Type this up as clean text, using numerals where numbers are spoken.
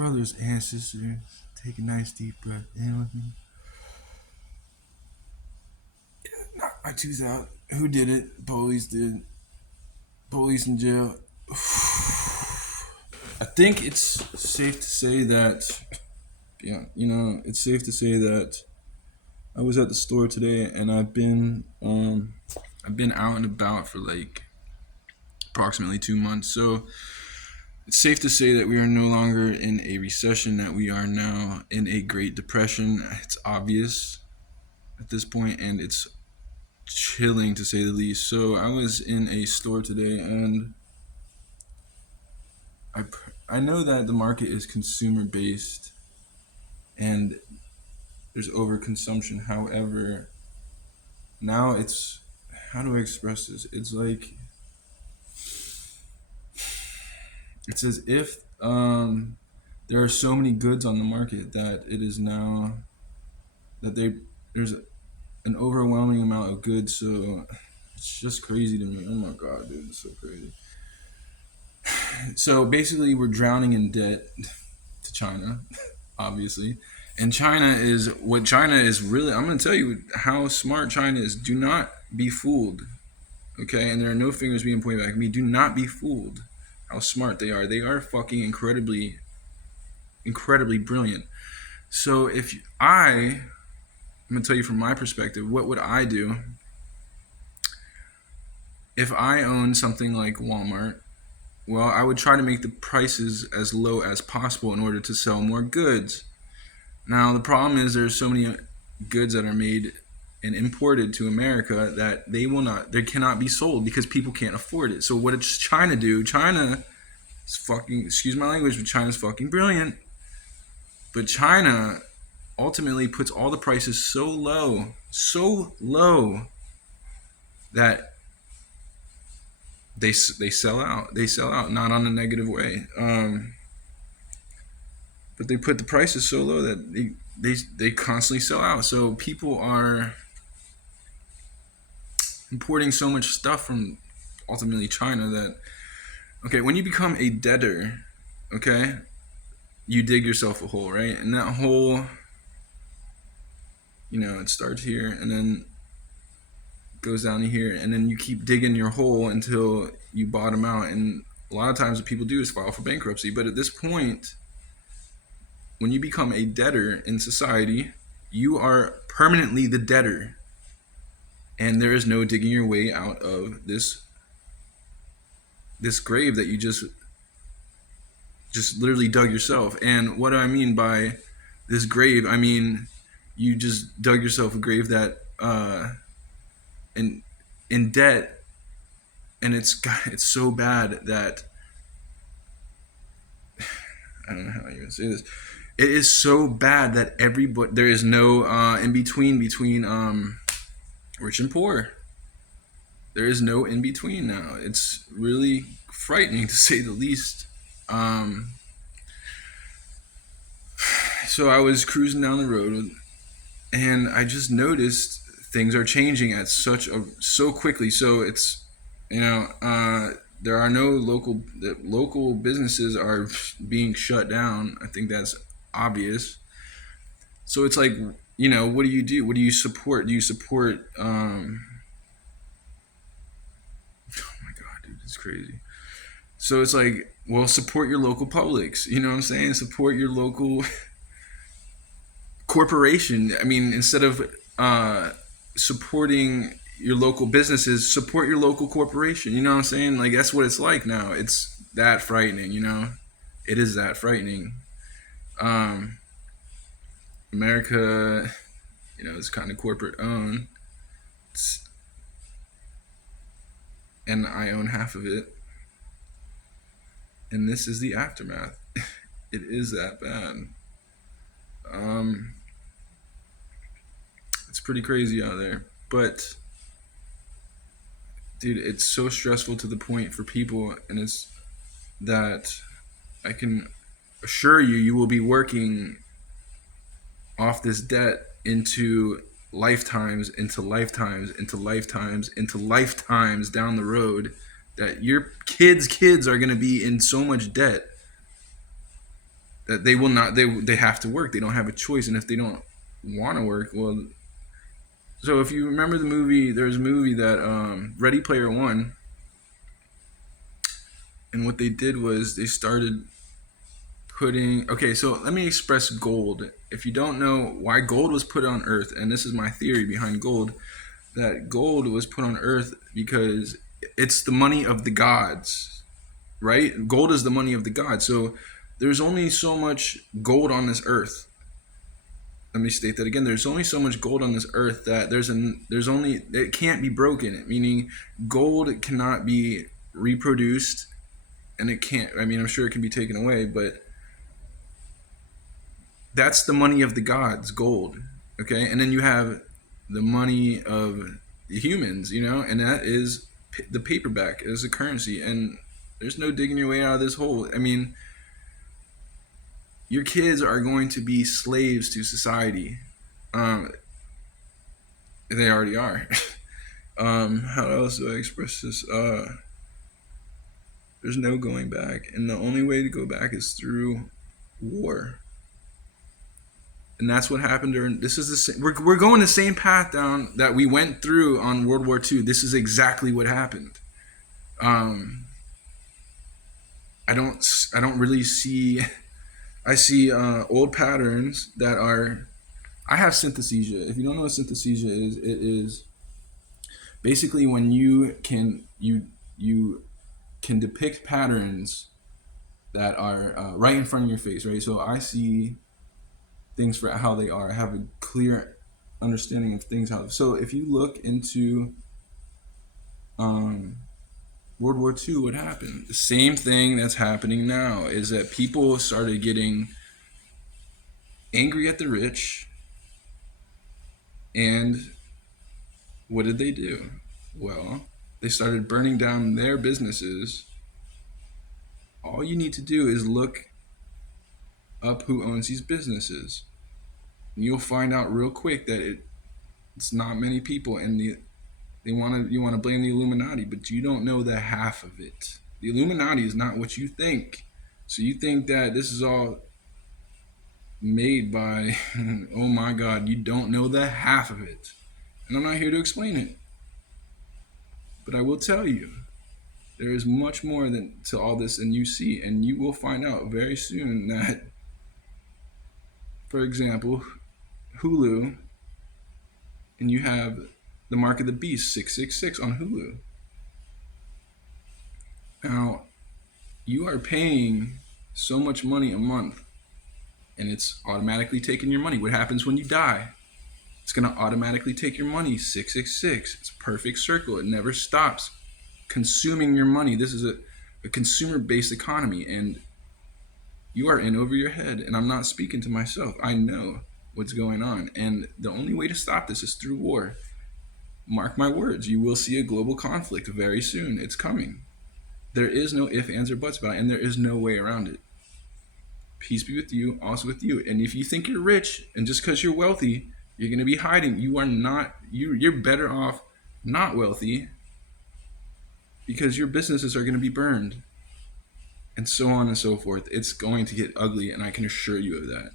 Brothers and sisters, take a nice deep breath in with me. Knock my tooth out. Who did it? Police did. Police in jail. I think it's safe to say that, it's safe to say that I was at the store today and I've been out and about for like approximately 2 months. So it's safe to say that we are no longer in a recession, that we are now in a Great Depression. It's obvious at this point, and it's chilling to say the least. So I was in a store today, and I know that the market is consumer based, and there's overconsumption. However, now it's, how do I express this? It's like it's as if there are so many goods on the market that it is now that there's an overwhelming amount of goods. So it's just crazy to me. Oh my god, dude, it's so crazy. So basically, we're drowning in debt to China, obviously. And China is really, I'm going to tell you how smart China is. Do not be fooled, okay? And there are no fingers being pointed back at me. Do not be fooled how smart they are. They are fucking incredibly brilliant. So I'm going to tell you from my perspective, what would I do if I owned something like Walmart? Well, I would try to make the prices as low as possible in order to sell more goods. Now, the problem is there's so many goods that are made and imported to America that they cannot be sold because people can't afford it. So what does China do? China is fucking, excuse my language, but China's fucking brilliant. But China ultimately puts all the prices so low that they sell out. They sell out, not on a negative way. But they put the prices so low that they constantly sell out. So people are importing so much stuff from ultimately China that, okay, when you become a debtor, okay, you dig yourself a hole, right? And that hole, it starts here and then goes down to here, and then you keep digging your hole until you bottom out. And a lot of times what people do is file for bankruptcy. But at this point, when you become a debtor in society, you are permanently the debtor, and there is no digging your way out of this grave that you just literally dug yourself. And what do I mean by this grave? I mean, you just dug yourself a grave that in debt, and it's so bad that I don't know how I even say this. It is so bad that there is no in between rich and poor. There is no in between now. It's really frightening to say the least. So I was cruising down the road, and I just noticed things are changing at so quickly. So it's, there are no local businesses are being shut down. I think that's obvious. So it's like, what do you do? What do you support? Do you support oh my god, dude, it's crazy. So it's like, well, support your local Publix. You know what I'm saying? Support your local corporation. I mean, instead of supporting your local businesses, support your local corporation. You know what I'm saying? Like, that's what it's like now. It's that frightening, It is that frightening. America, is kind of corporate owned. And I own half of it. And this is the aftermath. It is that bad. It's pretty crazy out there. But, dude, it's so stressful to the point for people, and it's that I can assure you will be working off this debt into lifetimes down the road, that your kids are going to be in so much debt that they will not. They have to work. They don't have a choice, and if they don't want to work, well. So if you remember the movie, there's a movie that Ready Player One, and what they did was they started putting. Okay, so let me express gold. If you don't know why gold was put on Earth, and this is my theory behind gold, that gold was put on Earth because it's the money of the gods, right? Gold is the money of the gods. So there's only so much gold on this earth. Let me state that again. There's only so much gold on this earth that there's only it can't be broken. Meaning, gold cannot be reproduced, and it can't. I mean, I'm sure it can be taken away, but that's the money of the gods, gold. Okay, and then you have the money of the humans, and that is the paperback as a currency. And there's no digging your way out of this hole. I mean, your kids are going to be slaves to society. They already are. How else do I express this? There's no going back, and the only way to go back is through war. And that's what happened during. This is the same. We're going the same path down that we went through on World War II. This is exactly what happened. I don't really see. I see old patterns that are. I have synesthesia. If you don't know what synesthesia is, it is basically when you can depict patterns that are right in front of your face, right? So I see things for how they are. I have a clear understanding of things how. So if you look into World War II, what happened? The same thing that's happening now is that people started getting angry at the rich, and what did they do? Well, they started burning down their businesses. All you need to do is look up who owns these businesses. And you'll find out real quick that it's not many people, and you want to blame the Illuminati, but you don't know the half of it. The Illuminati is not what you think. So you think that this is all made by oh my God, you don't know the half of it. And I'm not here to explain it. But I will tell you, there is much more than to all this than you see, and you will find out very soon that, for example, Hulu, and you have the Mark of the Beast 666 on Hulu. Now, you are paying so much money a month, and it's automatically taking your money. What happens when you die? It's going to automatically take your money. 666. It's a perfect circle. It never stops consuming your money. This is a consumer-based economy, and you are in over your head. And I'm not speaking to myself. I know what's going on, and the only way to stop this is through war. Mark my words, you will see a global conflict very soon. It's coming. There is no ifs, ands, or buts about it, and there is no way around it. Peace be with you, also with you. And if you think you're rich, and just because you're wealthy, you're going to be hiding. You are not. You're better off not wealthy, because your businesses are going to be burned, and so on and so forth. It's going to get ugly, and I can assure you of that.